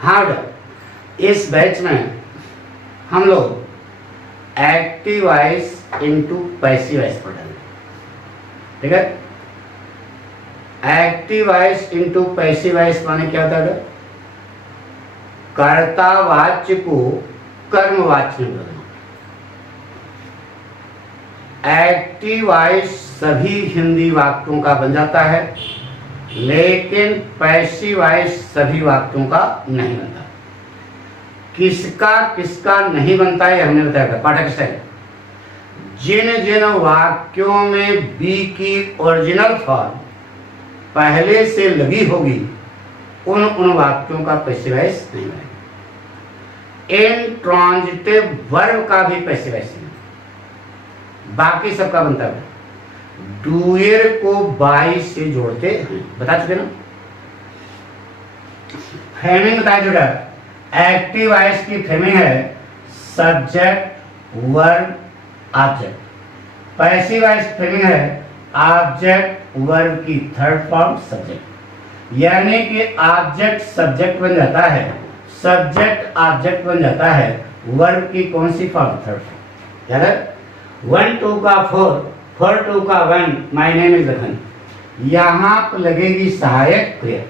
हाँ बेटा, इस बैच में हम लोग active voice into passive voice पढ़ेंगे। ठीक है, active voice into passive voice माने क्या होता है? कर्तावाच्य को कर्मवाच्य में बदलना। एक्टिव वॉइस सभी हिंदी वाक्यों का बन जाता है, लेकिन पैसिव वॉइस सभी वाक्यों का नहीं बनता। किसका किसका नहीं बनता है हमने बताया पाठक स्टाइल। जिन जिन वाक्यों में बी की ओरिजिनल फॉर्म पहले से लगी होगी उन वाक्यों का पैसिव वॉइस नहीं बनेगा। इंट्रांजिटिव वर्ब का भी पैसिव वॉइस नहीं, बाकी सबका बनता है। डूयर को बाई से जोड़ते हैं, बता चुके ना। फ्रेमिंग बताया जोड़ा। एक्टिव वॉइस की फ्रेमिंग है subject verb object. Passive voice framing है ऑब्जेक्ट वर्ब की थर्ड फॉर्म सब्जेक्ट। यानी कि ऑब्जेक्ट सब्जेक्ट बन जाता है, सब्जेक्ट ऑब्जेक्ट बन जाता है, वर्ब की कौन सी फॉर्म? Third form. याद है? 1 2 का 4, 4 2 का 1, माय नेम इज लखन। यहां पर लगेगी सहायक क्रिया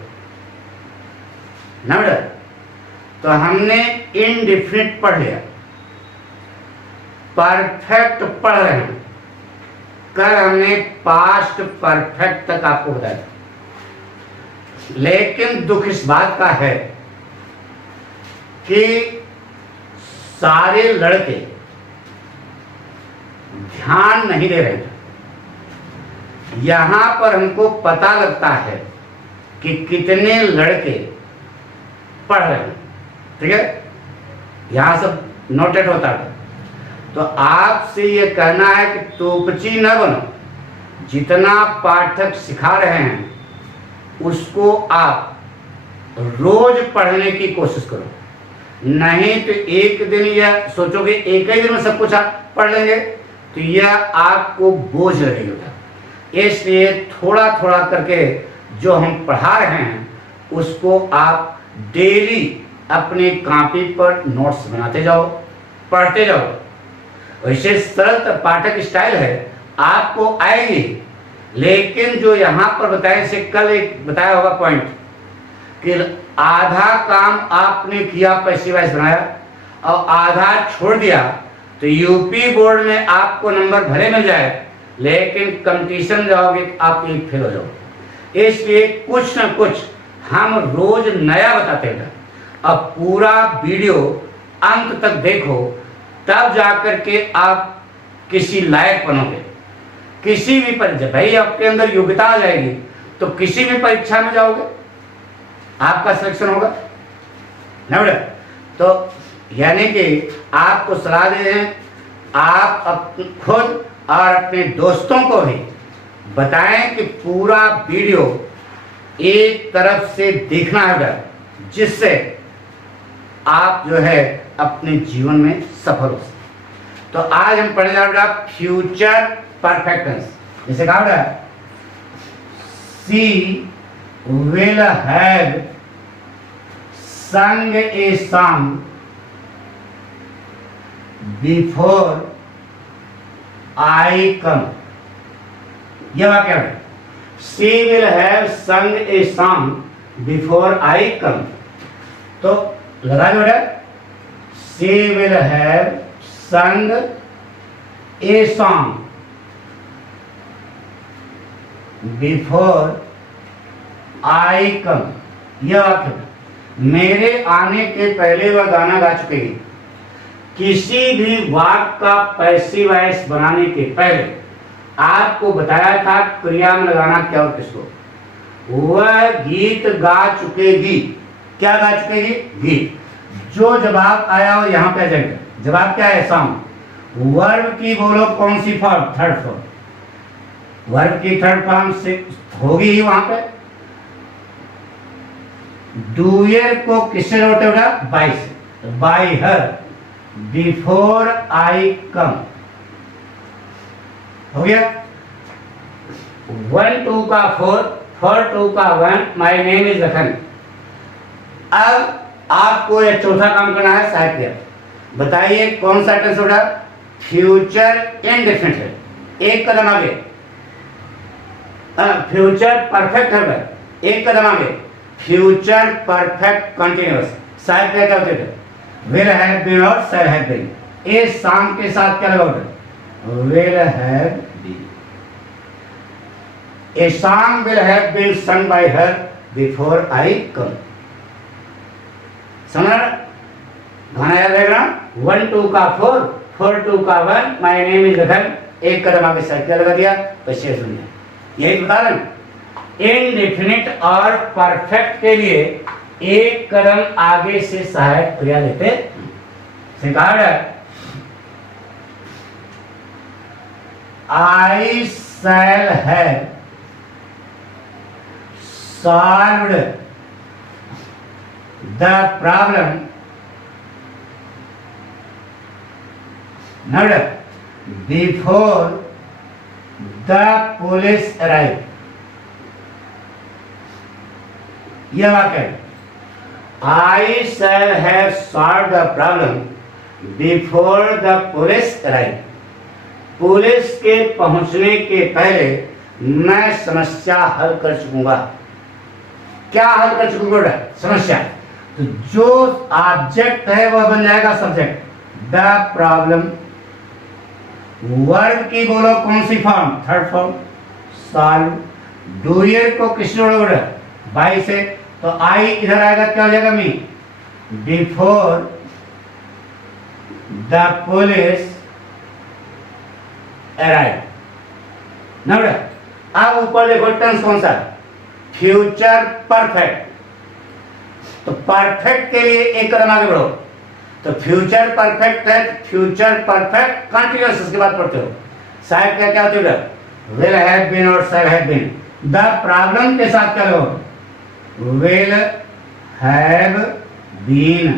ना बेटा। तो हमने इनडिफिनिट पढ़ लिया, परफेक्ट पढ़ रहे हैं। कल हमने पास्ट परफेक्ट तक आपको बताया, लेकिन दुख इस बात का है कि सारे लड़के ध्यान नहीं दे रहे हैं। यहां पर हमको पता लगता है कि कितने लड़के पढ़ रहे हैं। ठीक है, यहां सब नोटेड होता है। तो आपसे ये कहना है कि तोपची न बनो। जितना पाठक सिखा रहे हैं उसको आप रोज पढ़ने की कोशिश करो, नहीं तो एक दिन यह सोचोगे एक ही दिन में सब कुछ आप पढ़ लेंगे तो यह आपको बोझ लगेगा। इसलिए थोड़ा थोड़ा करके जो हम पढ़ा रहे हैं उसको आप डेली अपनी कॉपी पर नोट्स बनाते जाओ, पढ़ते जाओ। वैसे सरल पाठक स्टाइल है, आपको आएगी। लेकिन जो यहाँ पर बताए से कल एक बताया होगा पॉइंट कि आधा काम आपने किया पैसिव वॉइस बनाया और आधा छोड़ दिया तो यूपी बोर्ड में आपको नंबर भले मिल जाए, लेकिन कंपटीशन जाओगे तो आप एक फेल हो जाओगे। इसलिए कुछ न कुछ हम रोज नया बताते हैं। अब पूरा वीडियो अंत तक देखो, तब जाकर के आप किसी लायक बनोगे। किसी भी परीक्षा, भाई आपके अंदर योग्यता आ जाएगी तो किसी भी परीक्षा में जाओगे, आपका सिलेक्शन होगा ना बेटा। तो यानी कि आपको सलाह दे रहे हैं, आप खुद और अपने दोस्तों को भी बताएं कि पूरा वीडियो एक तरफ से देखना है, जिससे आप जो है अपने जीवन में सफल हो सके। तो आज हम पढ़ने जा रहे हैं फ्यूचर परफेक्ट टेंस। जैसे कहा रहा है she will have sung a song before I come। यह वाक्य है she will have sung a song before I come। तो लगा जो है she will have sung a song before I come। यह वाक्य मेरे आने के पहले वह गाना गा चुके हैं। किसी भी वाक्य का पैसिव वॉइस बनाने के पहले आपको बताया था क्रिया में लगाना क्या और किसको। वह गीत गा चुकेगी। क्या गा चुकेगी? गीत। जो जवाब आया हो यहां पे आ जाएगा। जवाब क्या है? सॉन्ग। वर्ब की बोलो कौन सी फॉर्म? Third form. वर्ब की थर्ड फॉर्म से होगी ही वहां पे। डूयर को किससे जोड़ते होगा? बाई से। बाई हर बिफोर आई कम। हो गया। 1 2 का 4, फॉर टू का 1 माय नेम इज लखन। अब आपको ये चौथा काम करना है सहायक क्रिया। बताइए कौन सा टेंस होगा? फ्यूचर इंडेफिनिट है, एक कदम आगे। फ्यूचर परफेक्ट है, एक कदम आगे। Future perfect continuous. सहायक क्रिया क्या होती है? विल हैव बीन और शैल हैव बीन। ए शाम के साथ क्या लगा होगा? Will have been. A song will have been sung by her before I come। समझ रहा? गाना याद रहेगा? 1 2 का 4, 4 2 का 1, my name is लखन। एक कदम आगे साइकिल लगा दिया, पीछे सुनिए। यही बता रहे हैं, इनडेफिनिट और परफेक्ट के लिए एक कदम आगे से सहायक क्रिया लेते। I shall have solved the problem not before the police arrived। यह वाक्य I shall have solved the problem before the police arrived। Police के पहुंचने के पहले मैं समस्या हल कर चुकूंगा। क्या हल कर चुकूंगा? समस्या। तो जो ऑब्जेक्ट है वह बन जाएगा सब्जेक्ट। The problem. वर्ब की बोलो कौन सी form? Third form, solve. Doer को किस जोड़ोगे? बाई से। तो आई इधर आएगा, क्या हो जाएगा? Me. Before the police arrive. अब ऊपर देखो टेंस कौन सा? Future perfect. तो परफेक्ट के लिए एक कदम आगे बढ़ो। तो फ्यूचर परफेक्ट है, फ्यूचर परफेक्ट कंटिन्यूअस उसके बाद पढ़ते हो। शायद क्या क्या होती है? विल हैव बीन और shall have been. The problem के साथ क्या लो? Will have been.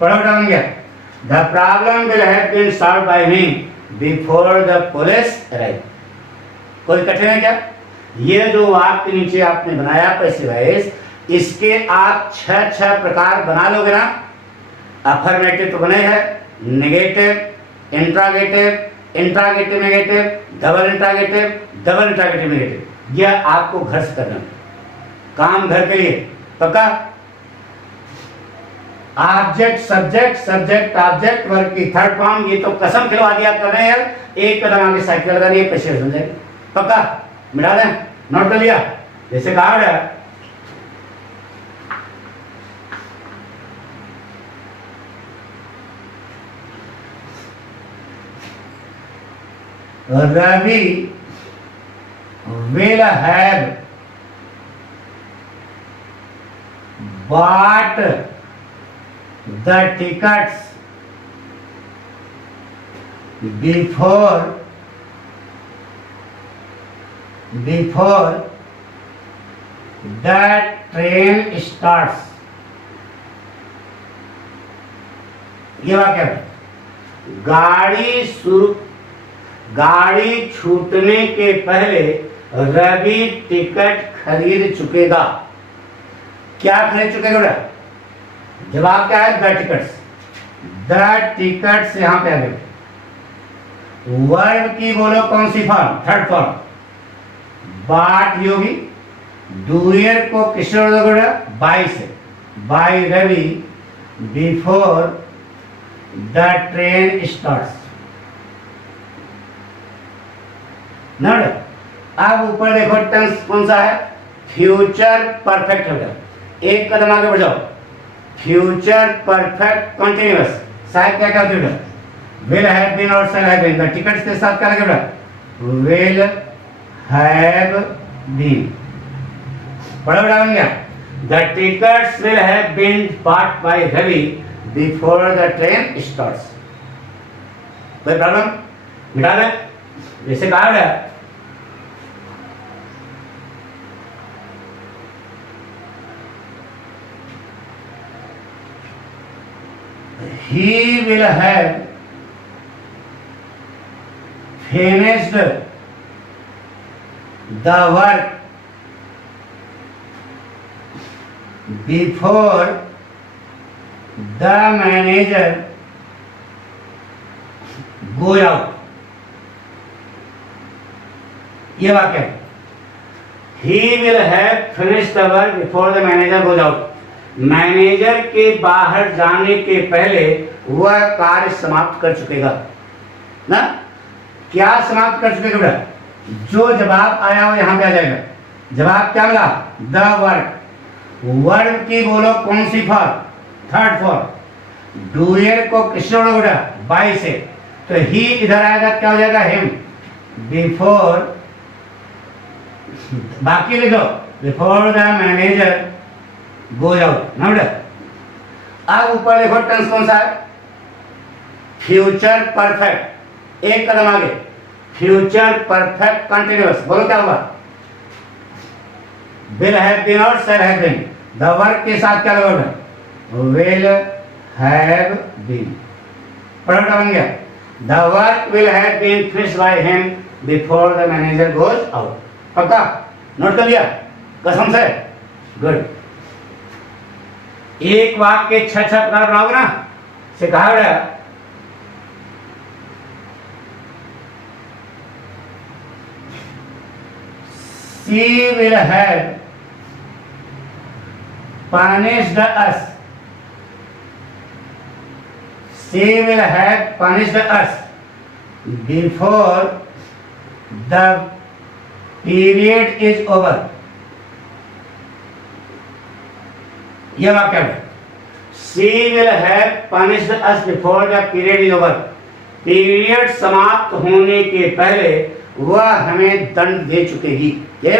पढ़ो डाउन गया। The problem will have been solved by me before the police arrive. कोई कठिन है क्या? ये जो वाक्य नीचे आपने बनाया पैसे वाइज, इसके आप 6 प्रकार बना लोगे ना। अफर्मेटिव तो बने हैं, negative, interrogative, interrogative negative, double interrogative, double interrogative negative. यह आपको घर से करना, काम घर के लिए पक्का। Object subject, subject object, verb की थर्ड फॉर्म। ये तो कसम खिलवा दिया कर रहे हैं। एक कदम आगे साइकिल लगा दिए, पीछे सुन जाएंगे पक्का। मिटा दें, नोट कर लिया। जैसे कहा है Ravi will have bought the tickets before the train starts। ये वाक्य गाड़ी छूटने के पहले रवि टिकट खरीद चुकेगा। क्या खरीद चुकेगा? जवाब क्या है? The tickets. द टिकट्स यहां पे आ गए। वर्ब की बोलो कौन सी फॉर्म? थर्ड फॉर्म, बाट योगी। डूयर को किससे जोड़ोगे? बाय से। By Ravi before the train starts. अब ऊपर देखो टेंस कौन सा है? फ्यूचर परफेक्ट हो गया। एक कदम आगे बढ़ जाओ। Future perfect continuous. शायद क्या क्या होगा? विल हैव बीन और shall have been. The tickets के साथ क्या लगेगा? Will have been. बड़ा बड़ा बन गया। The tickets will have been bought by Ravi before the train starts. कोई प्रॉब्लम? मिटा दें। जैसे कहा गया he will have finished the work before the manager goes out. ये वाक्य है, he will have finish the work before the manager goes out. Manager के बाहर जाने के पहले वह कार्य समाप्त कर चुकेगा ना। क्या समाप्त कर चुकेगा बेटा? जो जवाब आया वो यहां पे आ जाएगा। जवाब क्या मिला? The work. वर्क की बोलो कौन सी फॉर? Third form. डूयर को किसने बोला बेटा? बाय से। तो ही इधर आएगा, क्या हो जाएगा? हिम। बिफोर, बाकी लिखो, before the manager goes out ना बेटा। अब ऊपर देखो टेंस कौन सा है? Future perfect. एक कदम आगे, फ्यूचर परफेक्ट कंटिन्यूअस। बोलो क्या होगा? विल हैव बीन और shall have been. The work के साथ क्या लगा? Will have been. पढ़ो बन गया। The work will have been finished by him before the manager goes out. पक्का? नोट कर लिया? कसम से? गुड। एक वाक्य के 6 प्रकार बनाओगे ना, सिखाया गया। She will have punished us. She will have punished us before the period is over. यह वाक्य है। She will have punished us before the period is over. Period समाप्त होने के पहले वह हमें दंड दे चुकेगी। ये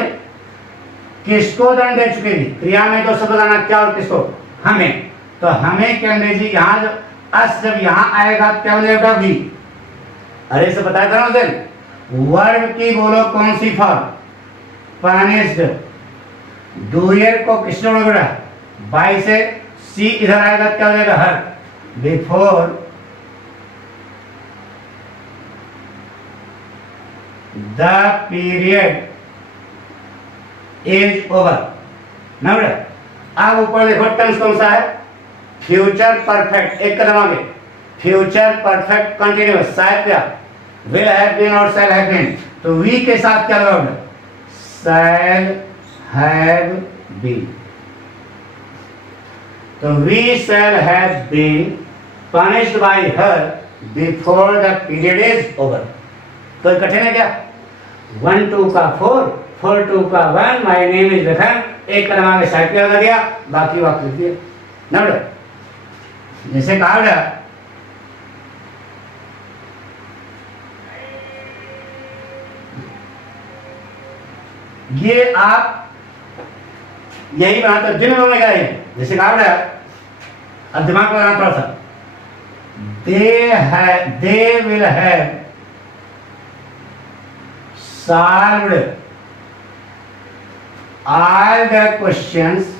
किसको दंड दे चुकेगी? क्रिया में तो शब्द लगाना, क्या और किसको? हमें। तो हमें क्या अंग्रेजी यहां जब अस जब यहां आएगा क्या हो जाएगा? भी। अरे से बताया था ना उस दिन। वर्ब की बोलो कौन सी फॉर्म? पनिश्ड। डूयर को किसने बोला? बाय से। सी इधर आएगा, क्या हो जाएगा? Her. Before the period is over ना बेटा। अब ऊपर देखो टेंस कौन सा है? Future perfect. एक कदम आगे, फ्यूचर परफेक्ट कंटिन्यूअस। शायद क्या? विल हैव बीन और शैल हैव बीन। तो वी के साथ क्या लगा? Shall have been. तो we shall have been punished by her before the period is over. तो कठिन है क्या? 1 2 का 4, 4 2 का 1, माय नेम इज लखन। एक कदम आगे साइड पे लगा दिया, बाकी वाक्य लिख दिया ना बेटा। जैसे कहा बेटा, ये आप यही बनाते दिन में क्या है? जैसे कहा बेटा, अब दिमाग लगाना थोड़ा सा। दे will have solved all the questions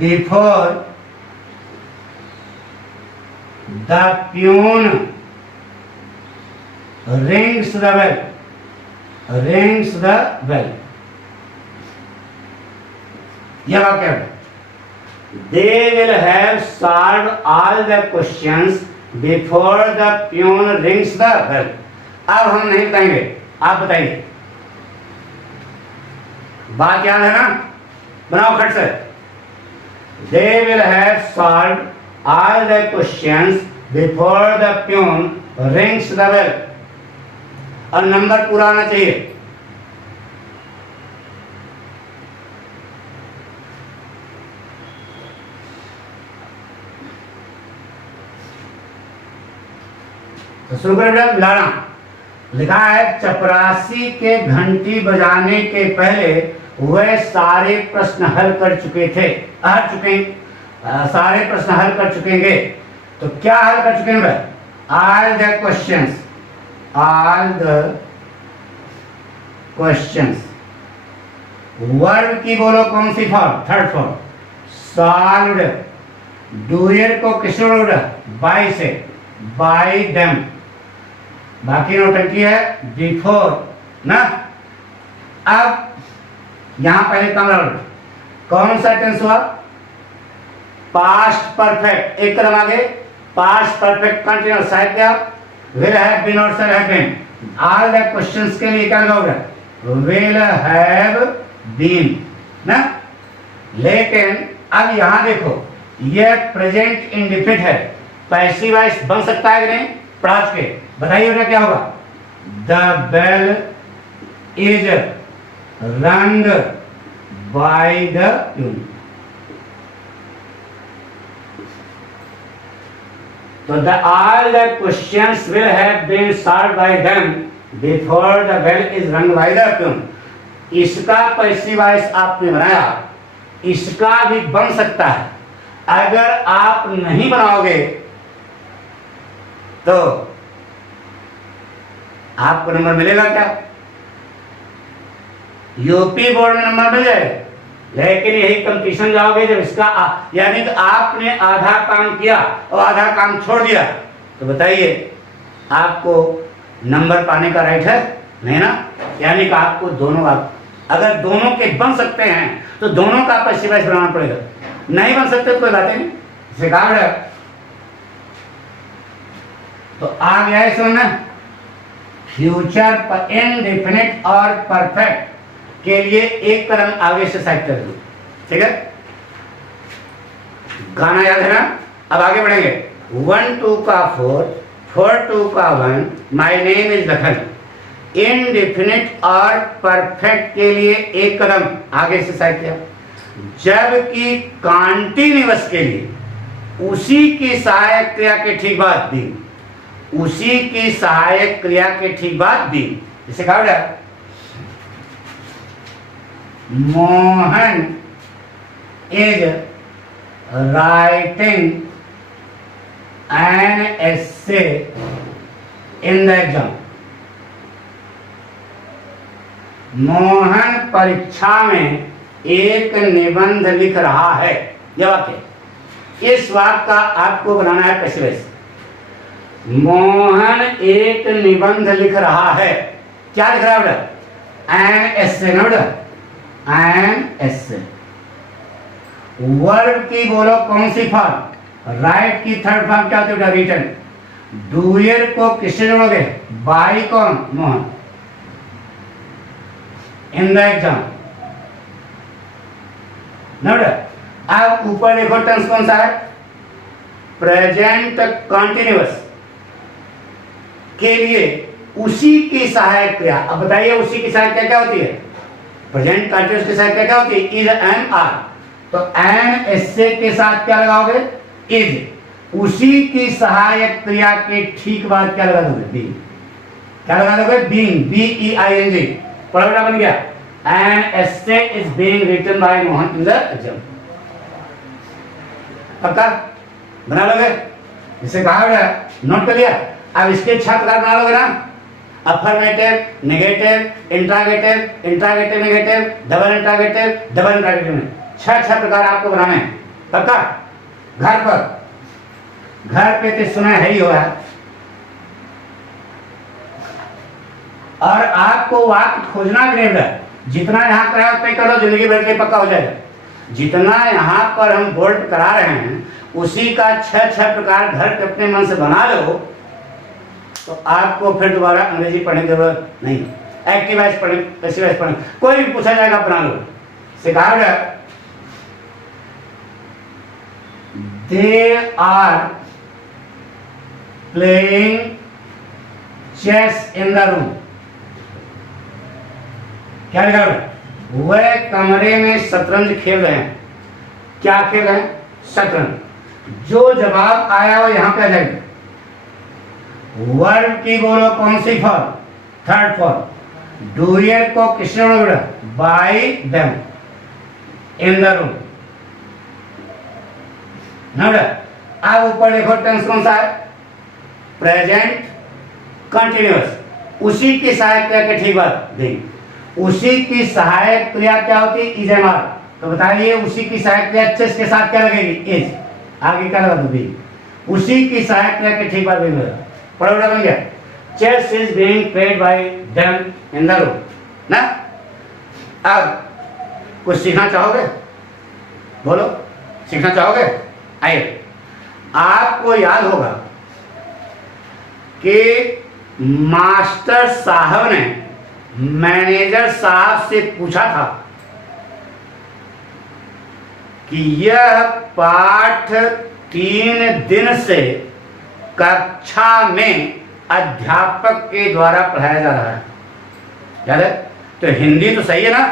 before the peon rings the bell. Rings the bell. यह वाक्य है। They will have solved all the questions before the peon rings the bell. अब हम नहीं बताएंगे, आप बताइए। बात याद है ना? बनाओ खट से। They will have solved all the questions before the peon rings the bell. और नंबर पूरा आना चाहिए। तो शुरू करें बेटा मिलाना। लिखा है चपरासी के घंटी बजाने के पहले वह सारे प्रश्न हल कर चुके थे। सारे प्रश्न हल कर चुकेंगे। तो क्या हल कर चुके हैं? All the questions. All the questions. Verb की बोलो कौन सी फॉर्म? Third form. सॉल्व्ड। डूयर को किसने बोला? बाय से। Bye them. बाकी नौटंकी है बिफोर ना। अब यहां पहले काम रहा, कौन सा टेंस हुआ? Past perfect. एक कदम आगे, पास्ट परफेक्ट कंटिन्यूअस है क्या? विल हैव बीन और shall have been. All the questions के लिए क्या लगाओगे? विल हैव बीन ना। लेकिन अब यहां देखो, ये प्रेजेंट इंडेफिनिट है, पैसिव वॉइस बन सकता है कि नहीं? पढ़ा के बताइए बेटा क्या होगा? द बेल इज रंग बाय द ट्यून। तो all the questions will have been solved by them before the bell is rung by the tune। इसका पैसिव वॉइस आपने बनाया, इसका भी बन सकता है। अगर आप नहीं बनाओगे तो आपको नंबर मिलेगा क्या? यूपी बोर्ड में नंबर मिल जाएगा, लेकिन यही कंपटीशन जाओगे जब इसका यानी कि आपने आधा काम किया और आधा काम छोड़ दिया, तो बताइए आपको नंबर पाने का राइट है? नहीं ना। यानी कि आपको दोनों अगर दोनों के बन सकते हैं तो दोनों का पैसिव वॉइस बनाना पड़ेगा। नहीं बन सकते तो कोई बात नहीं, सिखावट है। तो आ गया है समझ में? फ्यूचर इनडेफिनिट और परफेक्ट के लिए एक कदम आगे से साइड कर दो, ठीक है? गाना याद है ना? अब आगे बढ़ेंगे। 1 2 का 4, 4 2 का 1, my name is Lakhan. Indefinite और परफेक्ट के लिए एक कदम आगे से साइड किया, जबकि कॉन्टिन्यूअस के लिए उसी की सहायक क्रिया के ठीक बाद भी, उसी की सहायक क्रिया के ठीक बाद भी, इसे कहा जाए Mohan is writing an essay in the exam. Mohan परीक्षा में एक निबंध लिख रहा है। यह वाक्य, इस वाक्य का आपको बनाना है पैसिव वॉइस। मोहन एक निबंध लिख रहा है। क्या लिख रहा है बेटा? एन एसे ना बेटा, एन एसे। वर्ब की बोलो कौन सी फॉर्म? राइट की थर्ड फॉर्म क्या होती है? रिटन। डूयर को किससे जोड़ोगे? बाई कौन? मोहन। इन द एग्जाम ना बेटा। अब ऊपर देखो टेंस कौन सा है? प्रेजेंट कंटिन्यूअस के लिए उसी की सहायक क्रिया। अब बताइए उसी की सहायक क्रिया क्या होती है? प्रेजेंट कंटिन्यूअस की सहायक क्रिया क्या होती है? Is and are. तो एन एसे के साथ क्या लगाओगे? इज। उसी की सहायक क्रिया के ठीक बाद क्या लगा दोगे? बीइंग। क्या लगा दोगे? Being, B-E-I-N-G। पढ़ा बन गया। An essay is being written by Mohan in the exam. पक्का बना लोगे? इसे कहा गया, नोट कर लिया। अब इसके 6 प्रकार बना लोगे ना? Affirmative, negative, interrogative, interrogative negative, double interrogative, double interrogative में 6 प्रकार आपको बनाने हैं। पक्का? घर पे तो सुना है ही होगा। और आपको वाक्य खोजना भी नहीं है। जितना यहाँ करा उतना करो, जिंदगी भर के पक्का हो जाएगा। जितना यहाँ पर हम बोल्ड करा रहे हैं उसी का 6 प्रकार घर पे अपने मन से बना लो, तो आपको फिर दोबारा अंग्रेजी पढ़ने की जरूरत नहीं। एक्टिव वॉइस पढ़ने, पैसिव वॉइस पढ़ने, कोई भी पूछा जाएगा बना लो। सिखाया गया। They are playing chess in the room. क्या लिखा है? वह कमरे में शतरंज खेल रहे हैं। क्या खेल रहे हैं? शतरंज। जो जवाब आया वो यहां पे आ जाएगा। वर्ब की बोलो कौन सी फॉर्म? Third form. डूयर को किसने बोला? By them in the room ना। अब ऊपर देखो टेंस कौन सा है? Present continuous. उसी की सहायक क्रिया के ठीक बाद देंगे। उसी की सहायक क्रिया क्या होती है? Is am are. तो बताइए उसी की सहायक क्रिया चेस के साथ क्या लगेगी? इज। आगे क्या लगा दूंगी? उसी की सहायक क्रिया के ठीक बाद भी पढ़ा बन गया। Chess is being played by them in the room ना। अब कुछ सीखना चाहोगे? बोलो, सीखना चाहोगे? आइए, आपको याद होगा कि मास्टर साहब ने मैनेजर साहब से पूछा था कि यह पाठ 3 दिन से कक्षा में अध्यापक के द्वारा पढ़ाया जा रहा है, याद है? तो हिंदी तो सही है ना,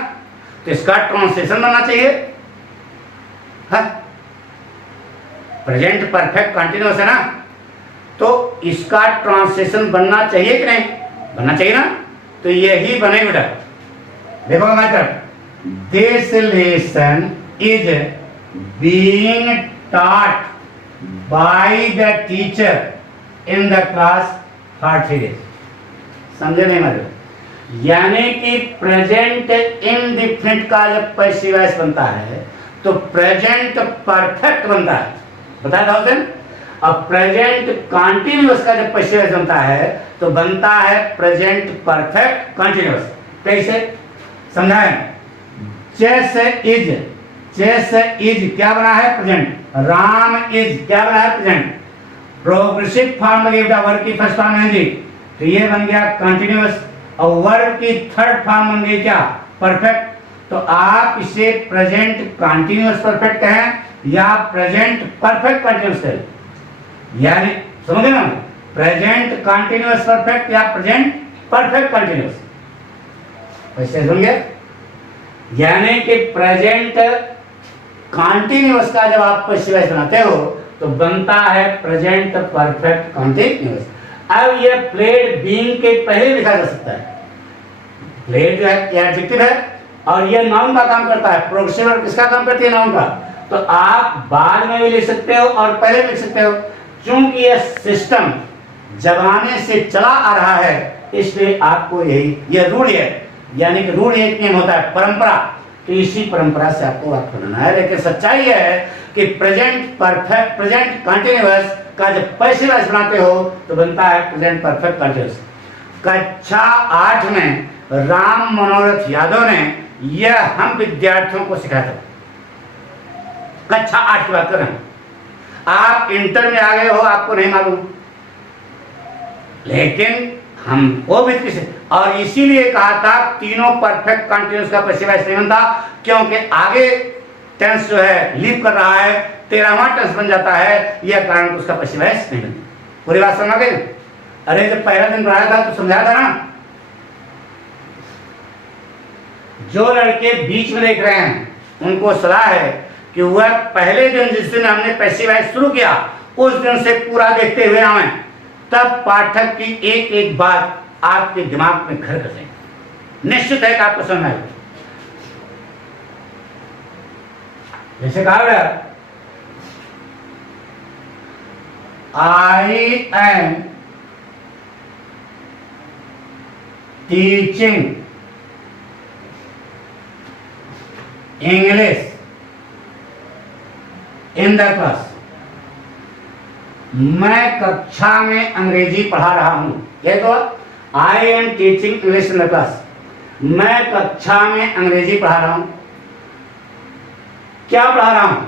तो इसका ट्रांसलेशन बनना चाहिए। प्रेजेंट परफेक्ट कंटिन्यूअस है ना, तो इसका ट्रांसलेशन बनना चाहिए कि नहीं? बनना चाहिए ना, तो यही बने बेटा। देखो हमारी तरफ, this lesson is being taught by the teacher in the class for 3 days। समझे नहीं मतलब? यानी कि प्रेजेंट इंडेफिनिट का जब पैसिव वॉइस बनता है तो प्रेजेंट परफेक्ट बनता है, बताया था उस दिन। अब प्रेजेंट कंटिन्यूअस का जब पैसिव वॉइस बनता है तो बनता है प्रेजेंट परफेक्ट कंटिन्यूअस। कैसे समझाएं? चेस इज क्या बना है? प्रेजेंट। राम इज क्या बना है? प्रेजेंट। प्रोग्रेसिव फॉर्म लगे बेटा, वर्ब की फर्स्ट फॉर्म है जी, तो ये बन गया कंटिन्यूअस, और वर्ब की थर्ड फॉर्म बन गई क्या? परफेक्ट। तो आप इसे प्रेजेंट कंटिन्यूअस परफेक्ट कहें या प्रेजेंट परफेक्ट कंटिन्यूअस कहें, यानी समझे ना, प्रेजेंट कंटिन्यूअस परफेक्ट या प्रेजेंट परफेक्ट कंटिन्यूअस, वैसे समझे? यानी कि प्रेजेंट कंटिन्यूअस का जब आप पैसिव वॉइस बनाते हो तो बनता है प्रेजेंट परफेक्ट कंटिन्यूअस। अब ये प्लेड बीइंग के पहले लिखा जा सकता है। प्लेड जो है ये एडजेक्टिव है और ये नाउन का काम करता है। प्रोग्रेसिव वर्ब किसका काम करती है? नाउन का। तो आप बाद में भी लिख सकते हो और पहले भी लिख सकते हो। चूंकि ये सिस्टम जमाने से चला आ रहा है इसलिए आपको ये रूढ़ है, यानी कि रूढ़ एक नियम होता है, परंपरा, तो इसी परंपरा से आपको वाक्य बनाना है। लेकिन सच्चाई है कि प्रेजेंट परफेक्ट, प्रेजेंट कंटिन्यूअस का जब पैसिव वॉइस बनाते हो तो बनता है प्रेजेंट परफेक्ट कंटिन्यूअस। कक्षा 8 में राम मनोरथ यादव ने यह हम विद्यार्थियों को सिखाया था। कक्षा 8 की बात कर रहे हैं, आप इंटर में आ गए हो, आपको नहीं मालूम, लेकिन हम वो भी किसे, और इसीलिए कहा था तीनों परफेक्ट कंटिन्यूअस का पैसिव वॉइस नहीं बनता, क्योंकि आगे टेंस जो है लीव कर रहा है, 13वां टेंस बन जाता है, यह कारण उसका पैसिव वॉइस नहीं बनता। पूरी बात समझ गए? अरे जब पहला दिन पढ़ाया था तो समझाया था ना। जो लड़के बीच में देख रहे हैं उनको सलाह है कि वह पहले दिन जिस दिन हमने पैसिव वॉइस शुरू किया उस दिन से पूरा देखते हुए आवें, तब पाठक की एक एक बात आपके दिमाग में घर कर जाएगी। निश्चित है कि आपको समझ आएगा। जैसे कहा I am teaching English in the class, मैं कक्षा में अंग्रेजी पढ़ा रहा हूं। ये तो I am teaching English in the class, मैं कक्षा में अंग्रेजी पढ़ा रहा हूं। क्या पढ़ा रहा हूं?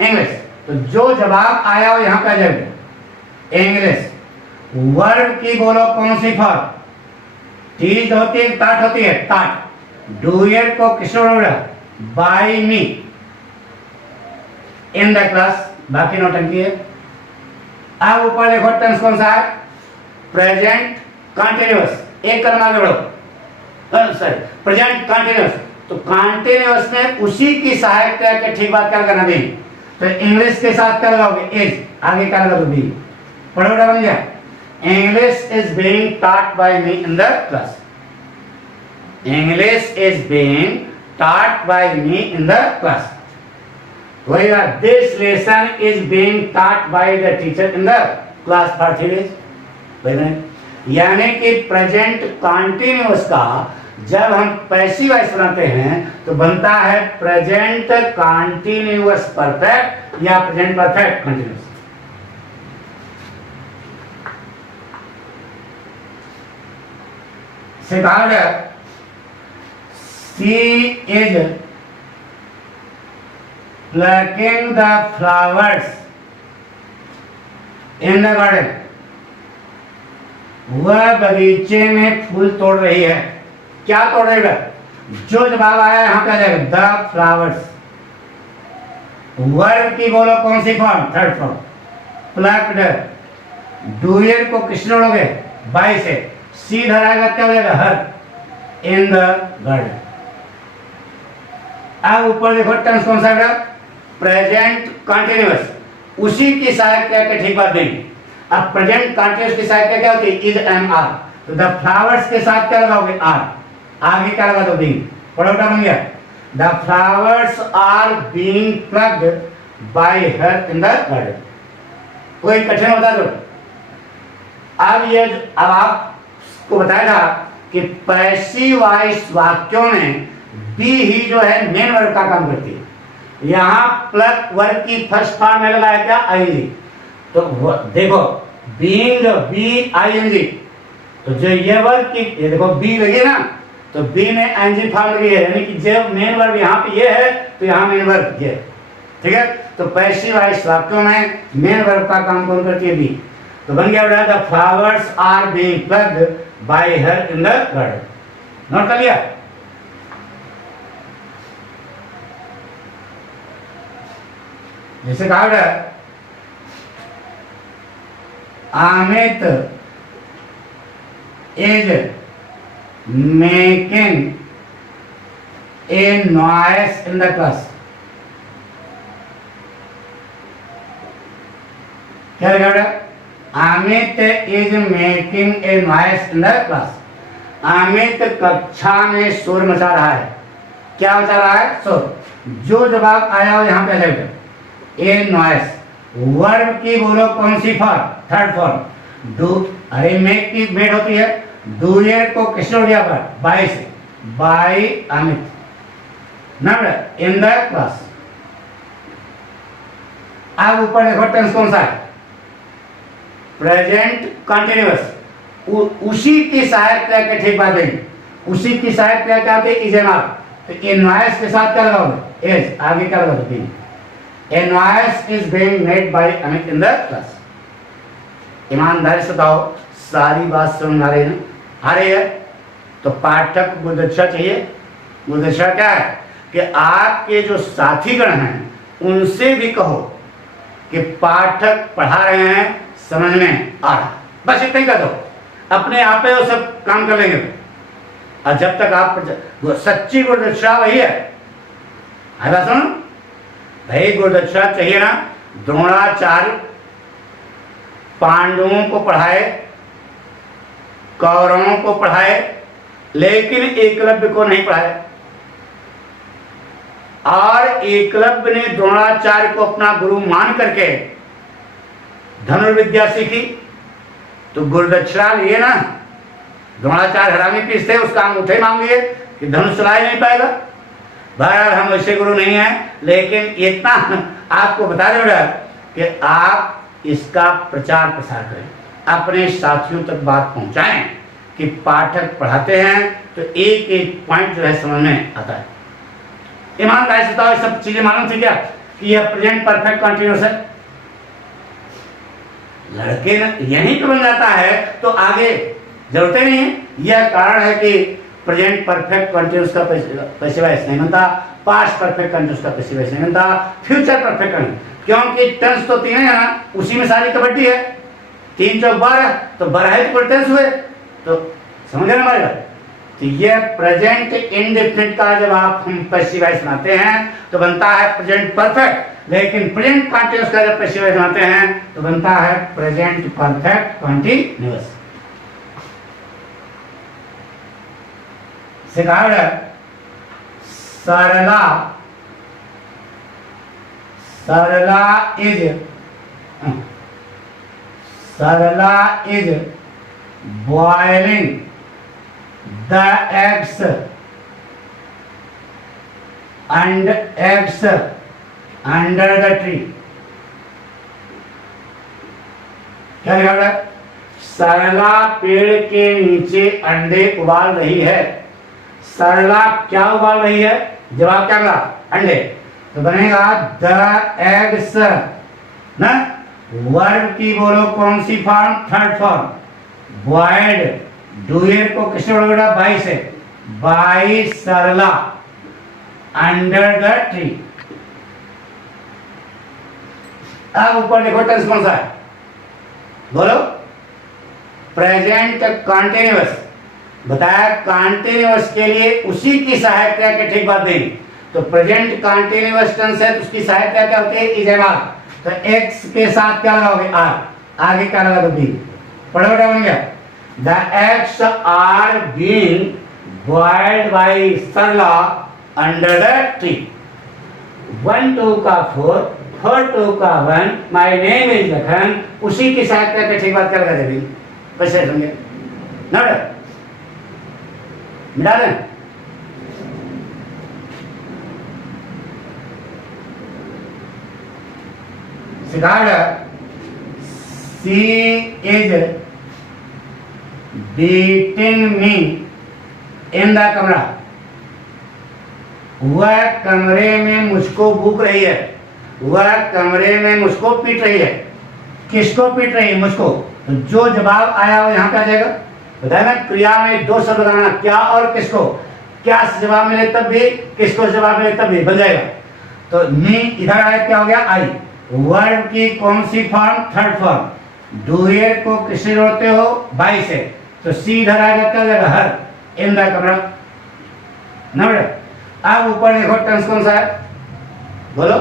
इंग्लिश। तो जो जवाब आया वो यहां पे आ जाएगा, इंग्लिश। वर्ब की बोलो कौन सी फॉर्म? टीच होती है, टाट होती है, टाट। डूयर को किसने बोला? By me. In the class, बाकी नौटंकी है। अब ऊपर देखो टेंस कौन सा है? Present continuous. एक कदम आगे बढ़ो, सॉरी, प्रेजेंट कंटिन्यूअस। तो कंटिन्यूअस में उसी की सहायता के ठीक बात क्या करना दें, तो इंग्लिश के साथ क्या लगाओगे? इज। आगे क्या लगाओगे? बी। पढ़ो बेटा, बन गया। English is being taught by me in the class. English is being taught by me in the class. वही बात, this lesson is being taught by the teacher in the class for 3 days। यानी कि present continuous का जब हम passive voice बनाते हैं तो बनता है प्रेजेंट कंटिन्यूअस परफेक्ट या प्रेजेंट परफेक्ट कंटिन्यूअस। से कहा गया she is plucking the flowers in the garden. वह बगीचे में फूल तोड़ रही है। क्या तोड़ रही है? जो जवाब आया यहां पे आ जाएगा द फ्लावर्स। वर्ब की बोलो कौन सी फॉर्म? Third form. प्लक्ड। डूयर को किस जोड़ोगे? बाय से। सी इधर आएगा, क्या हो जाएगा? हर। In the garden. अब ऊपर देखो टेंस कौन सा है? Present continuous. उसी की सहायक क्या क्या ठीक बात नहीं। अब प्रेजेंट कंटिन्यूअस की सहायक क्या होती है? Is am are. तो द फ्लावर्स के साथ क्या लगाओगे? आर। आगे क्या लगा दो? बीइंग। पड़ोटा बन गया। The flowers are being plucked by her in the garden. कोई कठिन बता दो। अब आपको बताया था कि पैसिव वॉइस वाक्यों में बी ही जो है मेन वर्ब का काम करती है। यहां प्लग वर्ब की फर्स्ट फॉर्म में लगाया क्या? आईएनजी। तो देखो बीइंग बी आईएनजी। तो जो ये वर्ब की ये देखो बी लगी है ना, तो बी में आईएनजी फॉर्म लगी है, यानी कि जब मेन वर्ब यहां पे ये है तो यहां मेन वर्ब ये। ठीक है, तो पैसिव वॉइस वाक्यों में मेन वर्ब का काम कौन करती है? बी। तो बन गया बेटा the flowers are being plugged by her in the garden. Note कर लिया? जैसे कहा बेटा Amit is making a noise in the class. क्या लिखा बेटा? Amit is making a noise in the class. Amit कक्षा में शोर मचा रहा है। क्या मचा रहा है? शोर। जो जवाब आया हो यहां पे आ ए नॉइस। वर्ब की बोलो कौन सी फॉर्म? Third form. डू। अरे मेक की मेड होती है। डूयर को किस जोड़ दिया पर? बाय से। बाय अमित ना बेटा इन द क्लास। अब ऊपर देखो टेंस कौन सा है? Present continuous. उसी की सहायक क्रिया के ठीक बात है। उसी की सहायक क्रिया क्या होती है? Is an are. तो इनवॉइस के साथ क्या लगाओगे? एज। आगे क्या लगाओगे? A noise is being made by Amit in the class. ईमानदारी से बताओ सारी बात समझ आ रही है? आ रही है? तो पाठक गुणदक्षा चाहिए। गुणदक्षा क्या है? कि आपके जो साथीगण हैं उनसे भी कहो कि पाठक पढ़ा रहे हैं, समझ में आ रहा। बस इतना ही कर दो, अपने आप ही वो सब काम कर लेंगे। और जब तक आप सच्ची गुणदक्षा वही है। बात सुनो भाई, गुणदक्षा चाहिए ना। द्रोणाचार्य पांडवों को पढ़ाए, कौरवों को पढ़ाए, लेकिन एकलव्य को नहीं पढ़ाए। और एकलव्य ने द्रोणाचार्य को अपना गुरु मान करके धनुर्विद्या सीखी। तो गुरुदक्षिणा लिए ना। द्रोणाचार्य हरामी पीस थे, उसका अंगूठे मांग लिए कि धनुष चला ही नहीं पाएगा। बहरहाल हम वैसे गुरु नहीं हैं, लेकिन इतना आपको बता दें कि आप इसका प्रचार प्रसार करें, अपने साथियों तक बात पहुंचाएं कि पाठक पढ़ाते हैं तो एक एक पॉइंट जो है समझ में आता है। ईमानदारी से बताओ, सब चीजें मालूम थी क्या कि यह प्रेजेंट परफेक्ट कंटिन्यूअस है? लड़के यहीं पे बन जाता है तो आगे जरूरत नहीं है। यह कारण है कि प्रेजेंट परफेक्ट कंटिन्यूअस का पैसिव वॉइस नहीं बनता, पास्ट परफेक्ट कंटिन्यूअस का पैसिव वॉइस नहीं बनता, फ्यूचर परफेक्ट कंटिन्यूअस, क्योंकि टेंस तो तीन है ना, उसी में सारी कबड्डी है। 3 चौक 12, तो 12 तो टेंस हुए। तो समझ रहे हमारे बात? तो यह प्रेजेंट इंडेफिनिट का जब आप हम पैसिव वॉइस बनाते हैं तो बनता है प्रेजेंट परफेक्ट, लेकिन प्रेजेंट कंटिन्यूअस का जब पैसिव वॉइस बनाते हैं तो बनता है प्रेजेंट परफेक्ट कंटिन्यूअस। सिखाड़ Sarla, Sarla is boiling the eggs under the tree। क्या लिखा है? सरला पेड़ के नीचे अंडे उबाल रही है। सरला क्या उबाल रही है? जवाब क्या मिला? अंडे। तो बनेगा द एग्स ना। वर्ब की बोलो कौन सी form? Third form. Boiled doer को किससे बोलोगे बेटा? बाई से। By Sarla under the tree. अब ऊपर देखो टेंस कौन सा है? बोलो। Present continuous. बताया कॉन्टिन्यूअस के लिए उसी की सहायक क्रिया के ठीक बात देंगे। तो प्रेजेंट कॉन्टिन्यूअस टेंस है तो उसकी सहायक क्रिया क्या होती है? Is am are. तो एक्स के साथ क्या लगाओगे? आर। आगे क्या लगा दोगे? पढ़ो बेटा, बन गया। The eggs are being boiled by Sarla under the tree. 1 2 का 4 4 2 का 1 माय नेम इज लखन। उसी की सहायक क्रिया के ठीक बात क्या लगा देंगे? कैसे समझे? नोट मिटा दें। She is beating me in the कमरा। वह कमरे में मुझको भूख रही है। वह कमरे में मुझको पीट रही है। किसको पीट रही है? मुझको। तो जो जवाब आया वो यहाँ पे आ जाएगा। बताया ना, क्रिया में दो शब्द लगाना, क्या और किसको। क्या जवाब मिले तब भी, किसको जवाब मिले तब भी, बन जाएगा। तो मी इधर आया, क्या हो गया? आई। वर्ब की कौन सी फॉर्म? Third form. डूयर को किससे जोड़ते हो? बाई से। तो सी इधर आएगा, क्या जाएगा? हर। इन द कमरा ना बेटा। अब ऊपर देखो टेंस कौन सा है? बोलो।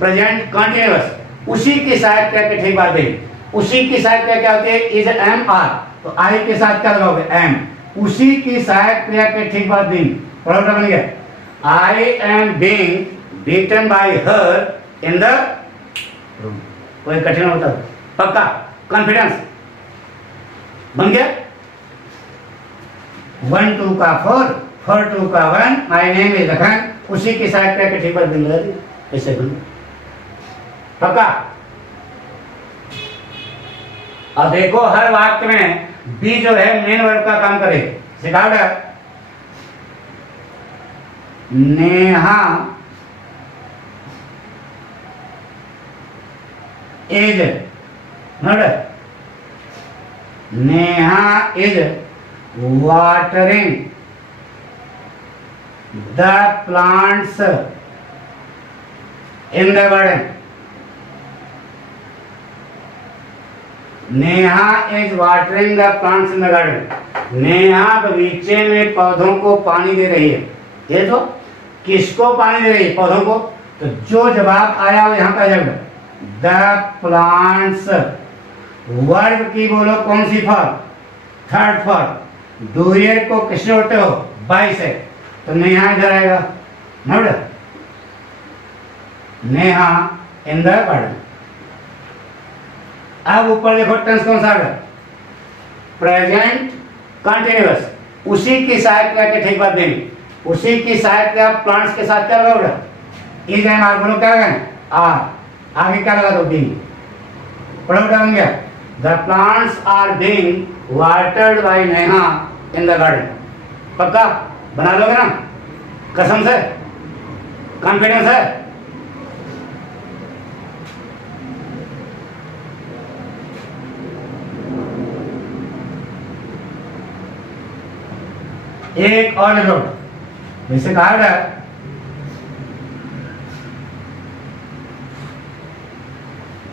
Present continuous. उसी की सहायक क्रिया के ठीक बात देंगे। उसी की सहायक क्रिया क्या होती है? Is am are. तो आई के साथ क्या लगाओगे? एम। उसी की सहायक क्रिया के ठीक बात देंगे। पढ़ो बन गया। I am being beaten by her in the room. कोई कठिन होता है? पक्का? कॉन्फिडेंस? बन गया। 1 2 का 4 4 2 का 1 माय नेम इज लखन। उसी की सहायक क्रिया के ठीक बात देंगे। ऐसे बन पक्का। अब देखो हर वाक्य में बी जो है मेन वर्ब का काम करे। सिखाओ। Neha is note. Neha is watering the plants in the garden. Neha is watering the plants in the garden. Neha बगीचे में पौधों को पानी दे रही है। ये तो किसको पानी दे रही है? पौधों को। तो जो जवाब आया वो यहाँ पे आ जाएगा। The plants. वर्ब की बोलो कौन सी फॉर्म? Third form. डूयर को किससे जोड़ते हो? बाई से। तो नेहा इधर आएगा ना बेटा। Neha in the garden. अब ऊपर देखो टेंस कौन सा है? Present continuous. उसी की सहायक क्रिया के ठीक बात देंगे। उसी की सहायक क्रिया प्लांट्स के साथ क्या लगाओगे? Is am are. बोलो क्या लगाए? आर। आगे क्या लगा दो? बीइंग। पढ़ो बन गया। The plants are being watered by Neha in the garden. पक्का? बना लोगे ना? कसम से? कॉन्फिडेंस है? एक और नोट जैसे कहा है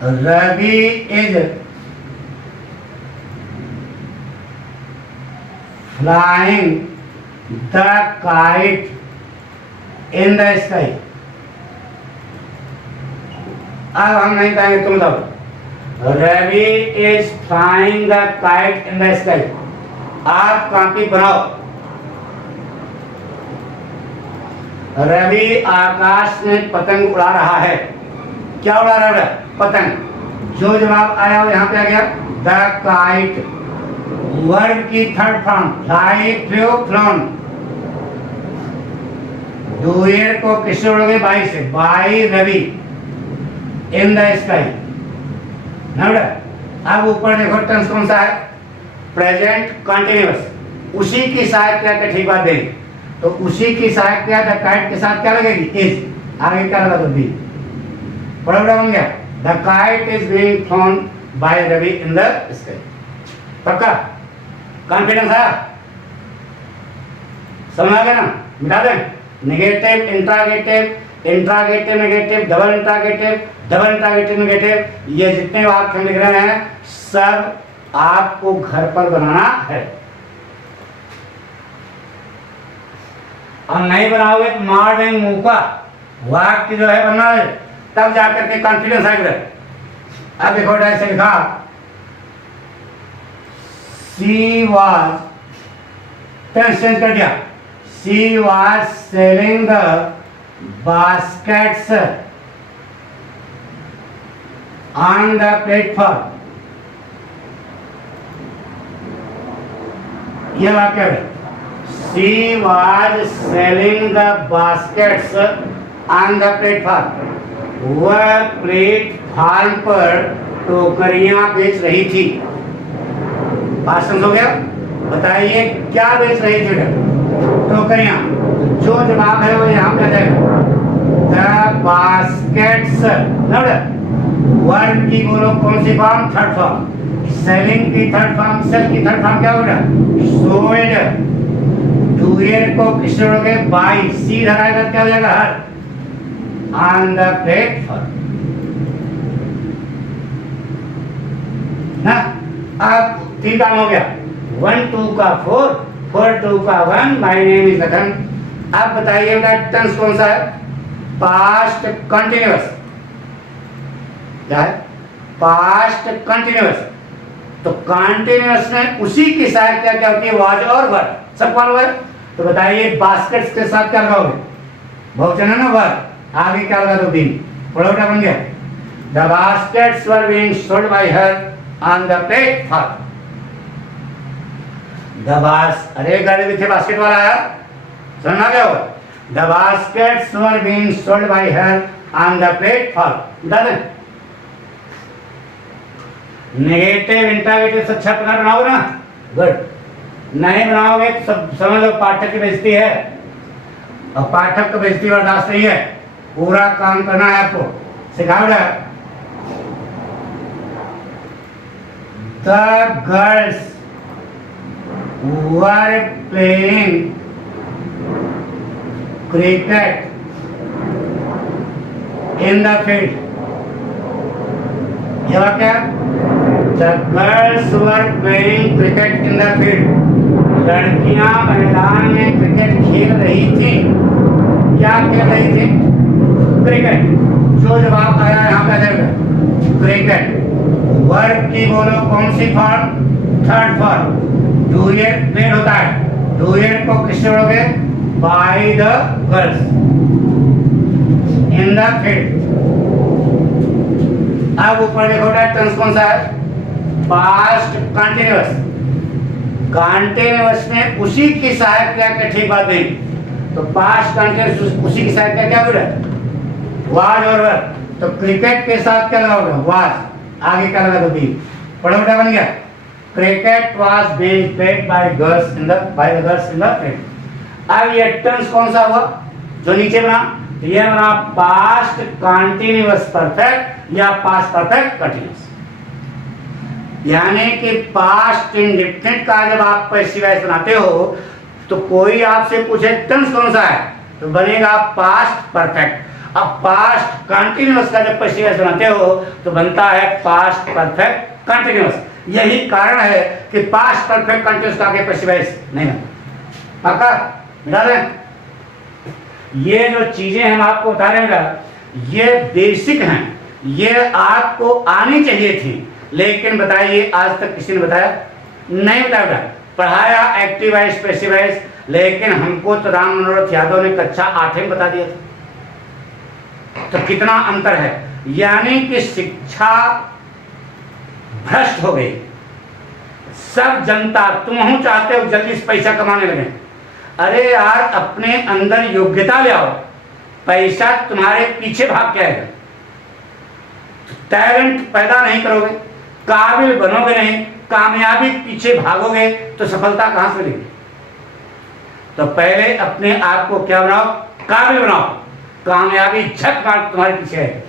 Ravi is flying the kite in the sky. अब हम नहीं कहेंगे, तुम बताओ। Ravi is flying the kite in the sky. आप कॉपी बनाओ। रवि आकाश में पतंग उड़ा रहा है। क्या उड़ा रहा है? पतंग। जो जवाब आया वो यहाँ पे आ गया। The kite. वर्ब की third form fly, flew, flown. Doer को किससे जोड़ोगे? बाई से। By Ravi in the sky. अब ऊपर देखो टेंस कौन सा है? Present continuous. उसी की सहायक क्रिया के ठीक बात देंगे। तो उसी की सहायक क्या द काइट के साथ क्या लगेगी इज, आगे क्या लगा तो बी, बड़ा बड़ा बन गया the kite is being flown by Ravi in the sky. पक्का कॉन्फिडेंस है, समझ आ गया ना? मिटा दें negative interrogative interrogative negative double interrogative negative, ये जितने वाक्य हम लिख रहे हैं सब आपको घर पर बनाना है, और नहीं बनाओगे तो मार देंगे मुंह का। वाक्य जो है बनना है तब जाकर के कॉन्फिडेंस आएगा। अब देखो ऐसे लिखा सी वाज, चेंज कर दिया, she was selling the baskets on the platform. यह वाक्य है, she was selling the baskets on the platform. वह प्लेटफॉर्म पर टोकरियां बेच रही थी। बात समझ हो गया? बताइए क्या बेच रही थी? टोकरियां। जो जवाब है वो यहाँ पे आ जाएगा द बास्केट्स। वर्ब की बोलो कौन सी फॉर्म? Third form. सेलिंग की थर्ड फॉर्म, सेल की थर्ड फॉर्म क्या होगा? सोल्ड। डूएर को किस जोड़ोगे? बाई। सी इधर आएगा क्या हो जाएगा? हर। ऑन द प्लेटफॉर्म ना। अब 3 काम हो गया, 1 2 का 4, 4 2 का 1। My name is Lakhan. अब बताइए टेंस कौन सा है? Past continuous. क्या है? Past continuous. तो कंटिन्यूअस में उसी की सहायक क्या क्या होती है? वाज और वर। सब मालूम है? तो बताइए बास्केट्स के साथ क्या लगाओगे? बहुवचन है ना वर। आगे क्या लगा दो? बीन। बड़ा बन गया the baskets were being sold by her on the platform. The बास, अरे गाड़ी में थे बास्केट वाला आया, सुनना क्या होगा? The baskets were being sold by her on the platform. बता दें नेगेटिव इंट्रागेटिव अच्छा प्रकार बनाओ ना, गुड। नहीं बनाओगे तो सब समझ लो पाठक की बेइज्जती है, और पाठक को बेइज्जती बर्दाश्त नहीं है। पूरा काम करना है आपको, सिखाओ। The girls were playing cricket in the field. यह वाक्य the girls were playing cricket in the field. लड़कियां मैदान में क्रिकेट खेल रही थी। क्या खेल रही थी? क्रिकेट। जो जवाब आया यहाँ पे जाएगा क्रिकेट। वर्ब की बोलो कौन सी form? Third form. Doer played होता है, डूयर को किससे जोड़ोगे? By the girls in the field. अब ऊपर देखो टेंस कौन सा है? Past continuous. कंटिन्यूअस में उसी की सहायक क्या क्या? ठीक बात नहीं। तो पास्ट कंटिन्यूअस उसी की सहायक क्या क्या बोला? वाज और वर। तो क्रिकेट के साथ क्या लगाओगे? वाज। आगे क्या लगा दो? बी। बड़ा बन गया cricket was being played bye the girls in the field. अब ये टेंस कौन सा हुआ जो नीचे बना? तो ये बना पास्ट कंटिन्यूअस परफेक्ट या पास्ट परफेक्ट कंटिन्यूअस। यानी कि पास्ट इंडेफिनिट का जब आप पैसिव वॉइस बनाते हो तो कोई आपसे पूछे टेंस कौन सा है तो बनेगा पास्ट परफेक्ट। अब पास्ट कंटिन्यूअस का जब पैसिव वॉइस बनाते हो तो बनता है पास्ट परफेक्ट कंटिन्यूअस। यही कारण है कि पास्ट परफेक्ट कंटिन्यूअस का आगे पैसिव वॉइस नहीं बनता। पक्का? मिला दें? ये जो चीजें हम आपको बता रहे हैं ये बेसिक हैं, ये आपको आनी चाहिए थी, लेकिन बताइए आज तक किसी ने बताया? नहीं बताया। पढ़ाया एक्टिव वॉइस पैसिव वॉइस, लेकिन हमको तो राम मनोरथ यादव ने कक्षा 8 में बता दिया था। तो कितना अंतर है, यानी कि शिक्षा भ्रष्ट हो गई। सब जनता तुम चाहते हो जल्दी से पैसा कमाने लगे। अरे यार अपने अंदर योग्यता ले आओ, पैसा तुम्हारे पीछे भाग के आएगा। टैलेंट पैदा नहीं करोगे, काबिल बनोगे नहीं, कामयाबी पीछे भागोगे तो सफलता कहां से मिलेगी? तो पहले अपने आप को क्या बनाओ, काबिल बनाओ, कामयाबी झक मार तुम्हारे पीछे है।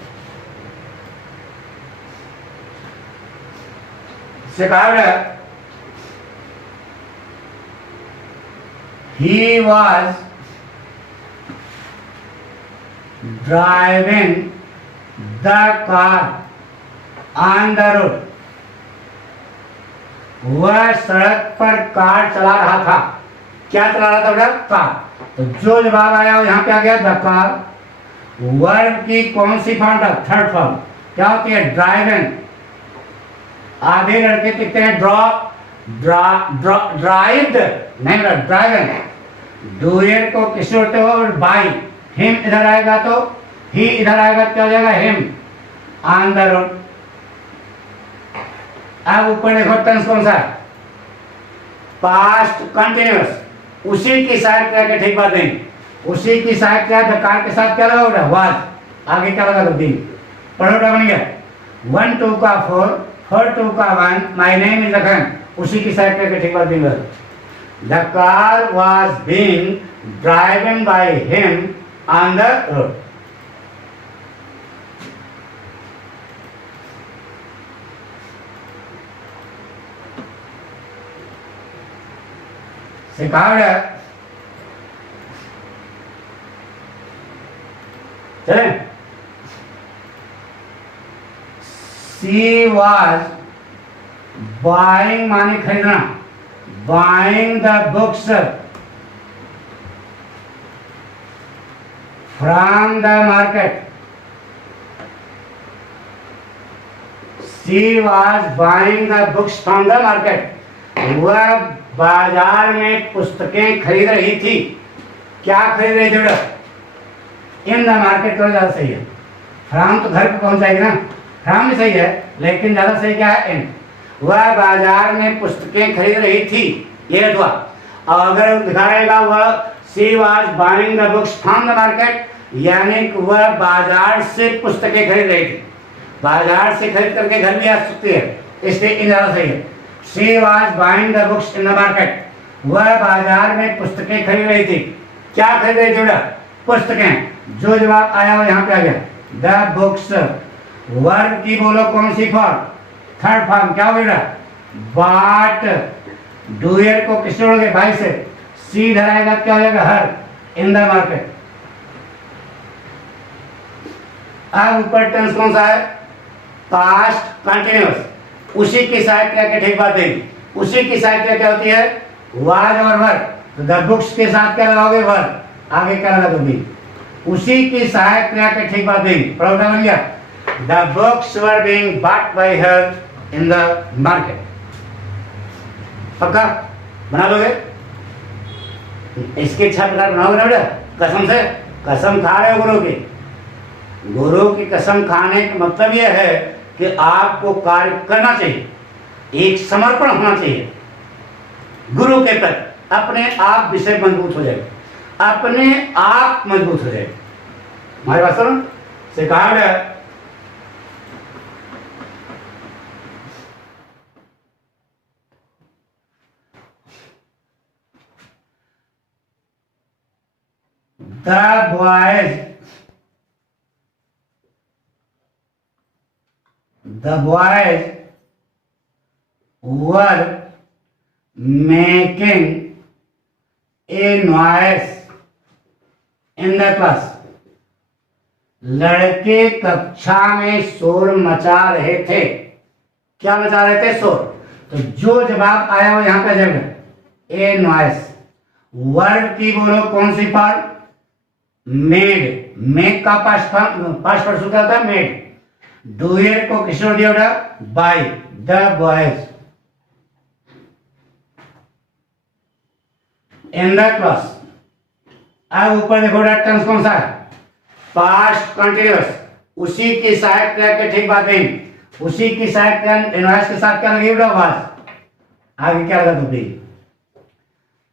he was driving the car on the road, वह सड़क पर कार चला रहा था। क्या चला रहा था बेटा, कार। तो जो जवाब आया वो यहाँ पे आ गया द कार। वर्ब की कौन सी फॉर्म था, थर्ड फॉर्म। क्या होती है, ड्राइविंग। आधे लड़के लिखते हैं ड्राइव्ड, नहीं बेटा ड्राइविंग। डूयर को किस होते हो, बाई। हिम इधर आएगा तो ही इधर आएगा, क्या हो जाएगा, हिम। On the road. अब ऊपर देखो टेंस कौन सा है, पास्ट कंटिन्यूअस। उसी की सहायक क्रिया के ठीक बात नहीं, उसी की सहायक क्रिया द कार के साथ क्या लगा बेटा, वाज। आगे क्या लगा, दिन। पढ़ो बेटा, बन गया 1 2 का 4 4 2 का 1, माय नेम इज लखन। उसी की सहायक क्रिया के ठीक बात नहीं। The car was being driven by him on the road. चले, सी वॉज बाइंग माने खरीदना, buying the books from the market. She was buying the books from the market. वह बाजार में पुस्तकें खरीद रही थी। क्या खरीद रही थी बेटा, इन द मार्केट। तो ज्यादा सही है, फ्राम तो घर पे पहुंचाएगी ना, फ्राम भी सही है, लेकिन ज्यादा सही क्या है, इन। वह बाजार में पुस्तकें खरीद रही थी, ये हुआ। और अगर दिखाएगा वह she was buying the books from the market, यानी कि वह बाजार से पुस्तकें खरीद रही थी। बाजार से खरीद करके घर भी आ सकती है, इसलिए इन ज्यादा सही है। She was buying the books in the market. वह बाजार में पुस्तकें खरीद रही थी। क्या खरीद रही थी बेटा, पुस्तकें। जो जवाब आया वो यहाँ पे आ गया, द बुक्स। वर्ब की बोलो कौन सी फॉर्म, थर्ड फॉर्म। क्या हो बेटा, बाट। डूयर को किससे जोड़ोगे, बाई से। सी इधर आएगा, क्या हो जाएगा, हर। In the market. अब ऊपर टेंस कौन सा है, पास्ट कंटिन्यूअस। उसी की सहायक क्रिया के ठीक बात नहीं। उसी की सहायक क्रिया क्या होती है, वाज और वर। तो द बुक्स के साथ क्या लगाओगे, वर। आगे क्या लगा दोगे, उसी की सहायक क्रिया के ठीक बात नहीं। प्रोग्राम बन गया, the books were being bought by her in the market. पक्का बना लोगे, इसके 6 प्रकार बनाओगे ना बेटा, कसम से। कसम खा रहे हो गुरु की। गुरु की कसम खाने का मतलब यह है कि आपको कार्य करना चाहिए, एक समर्पण होना चाहिए गुरु के प्रति। अपने आप विषय मजबूत हो जाएगा, अपने आप मजबूत हो जाएगा। हमारे बात सुनो, सिखाया गया the boys, the boys were making a noise in the class. लड़के कक्षा में शोर मचा रहे थे। क्या मचा रहे थे, शोर। तो जो जवाब आया वो यहां पे जाएगा, ए नॉइस। वर्ब की बोलो कौन सी फॉर्म, मेड। मेक का पास्ट पर्सन क्या होता है, मेड। डूयर को किसने दिया बेटा, by. The boys in the class. अब ऊपर देखो बेटा टेंस कौन सा है, पास्ट कंटिन्यूअस। उसी की सहायक क्रिया के ठीक बात नहीं। उसी की सहायक क्रिया इनवॉइस के साथ क्या लगी बेटा, वाज। आगे क्या लगा, तो B.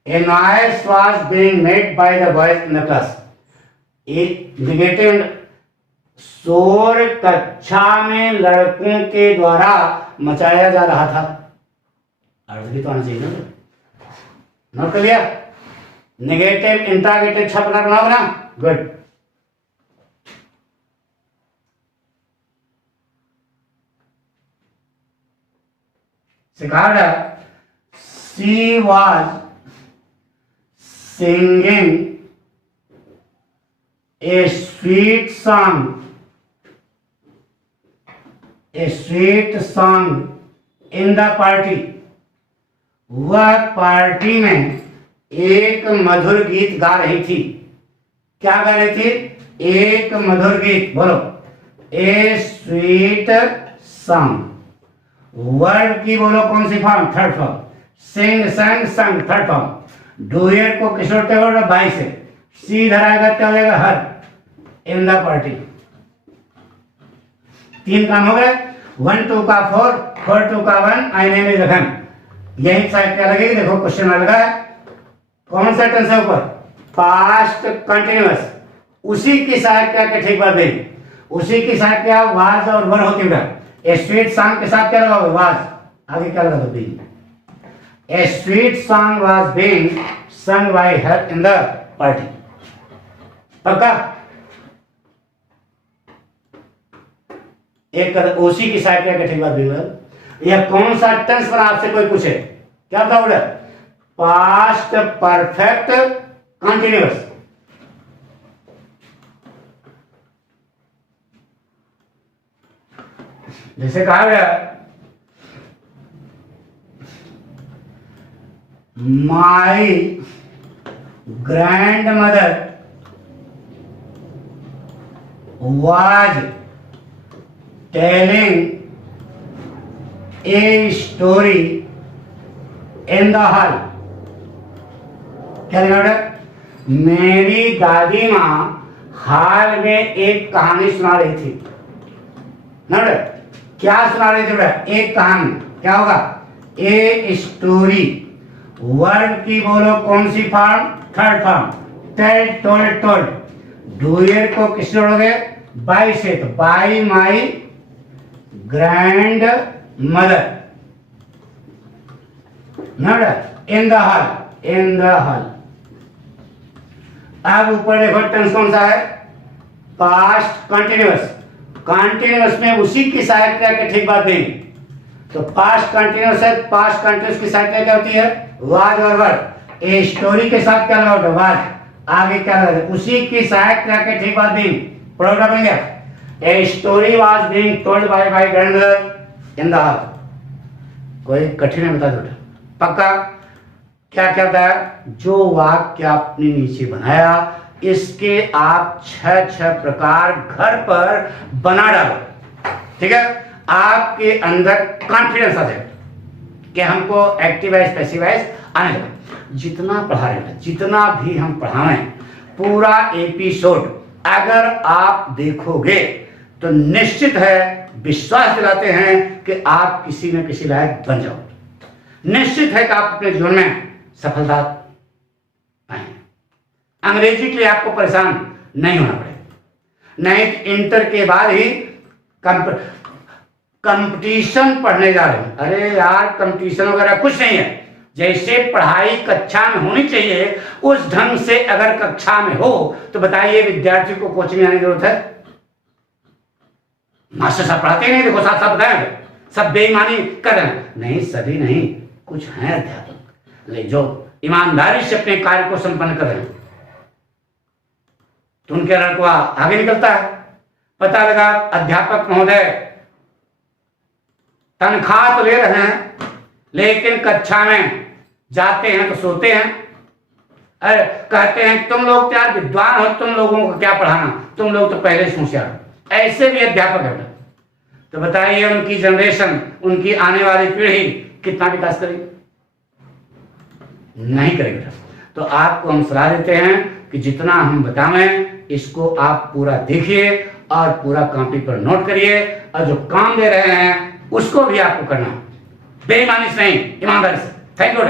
A noise was being made by the boys in the class. एक नेगेटिव, शोर कक्षा में लड़कों के द्वारा मचाया जा रहा था। अर्थ भी तो आना चाहिए ना, नोट कर लिया। नेगेटिव इंट्रागेटिव छपना बनाओगे ना, good. सिखाड़ा, she was singing a sweet song in the party। वह पार्टी में एक मधुर गीत गा रही थी। क्या गा रही थी? एक मधुर गीत। बोलो, ए स्वीट सॉन्ग। वर्ड की बोलो कौन सी form? Third form. Sing, sang, sung, third form. Doer को किस जोड़ते हो? बाई से। सी इधर आएगा, क्या हो जाएगा? हर। In the party. 3 काम हो गए। 1 2 का 4, 4 2 का 1, आई नेम इज रखन। यही साइड क्या लगेगी? देखो क्वेश्चन लगा है, कौन सा टेंस है ऊपर? Past continuous. उसी की साइड क्या के ठीक बात नहीं, उसी की साइड क्या? वाज और वर होती है। ए स्वीट सॉन्ग के साथ क्या लगाओगे? वाज। आगे क्या लगा दो? Being. A sweet song was being sung by her in the party. पक्का? एक उसी की साइड क्या ठीक बात नहीं। यह कौन सा टेंस पर आपसे कोई पूछे, क्या था? बोले पास्ट परफेक्ट कंटिन्यूअस। जैसे कहा गया, my grand mother was telling a story in the hall. क्या लिखा है? मेरी दादी माँ हाल में एक कहानी सुना रही थी। नोट, क्या सुना रही थी बेटा? एक कहानी। क्या होगा? A story. वर्ड की बोलो कौन सी form? Third form. Tell, told, told. Doer को किस जोड़ोगे? बाई से। तो by my grandmother. Note, in the hall, in the hall. अब ऊपर देखो टेंस कौन सा है? Past continuous. कंटिन्यूअस में उसी की साइड क्या के ठीक बात नहीं। तो पास्ट कंटिन्यूअस है, पास्ट कंटिन्यूअस की साइड क्या होती है? वाज और वर। ए स्टोरी के साथ क्या लगाओगे? वाज। आगे क्या लगाओगे? उसी की साइड क्या के ठीक बात नहीं। प्रोग्राम बन गया। A story was being told by my grandmother in the hall. कोई कठिन है? बता दो पक्का। क्या क्या बताया? जो वाक्य आपने नीचे बनाया, इसके आप 6 प्रकार घर पर बना डालो। ठीक है? आपके अंदर कॉन्फिडेंस आ जाए कि हमको एक्टिवाइज पैसिवाइज आने लगे। जितना पढ़ा रहे, जितना भी हम पढ़ाएं, पूरा एपिसोड अगर आप देखोगे तो निश्चित है, विश्वास दिलाते हैं कि आप किसी न किसी लायक बन जाओ। निश्चित है कि आप अपने जीवन में सफलता पाएंगे। अंग्रेजी के लिए आपको परेशान नहीं होना पड़ेगा। नहीं तो इंटर के बाद ही कंपटीशन पढ़ने जा रहे हैं। अरे यार, कंपटीशन वगैरह कुछ नहीं है। जैसे पढ़ाई कक्षा में होनी चाहिए, उस ढंग से अगर कक्षा में हो तो बताइए विद्यार्थी को कोचिंग में आने की जरूरत है? मास्टर साहब पढ़ाते नहीं, देखो साथ साथ बताए, सब बेईमानी कर रहे हैं। नहीं, सभी नहीं, कुछ हैं अध्यापक जो ईमानदारी से अपने कार्य को संपन्न कर रहे हैं, तो उनके लड़का आगे निकलता है। पता लगा अध्यापक महोदय तनख्वाह तो ले रहे हैं, लेकिन कक्षा में जाते हैं तो सोते हैं। अरे कहते हैं तुम लोग यार विद्वान हो, तुम लोगों को क्या पढ़ाना, तुम लोग तो पहले से होशियार। ऐसे भी अध्यापक है। तो बताइए उनकी जनरेशन, उनकी आने वाली पीढ़ी कितना विकास करेगी? नहीं करेगी। तो आपको हम सलाह देते हैं कि जितना हम बताएं इसको आप पूरा देखिए और पूरा कॉपी पर नोट करिए, और जो काम दे रहे हैं उसको भी आपको करना, बेईमानी से नहीं, ईमानदारी से। Thank you.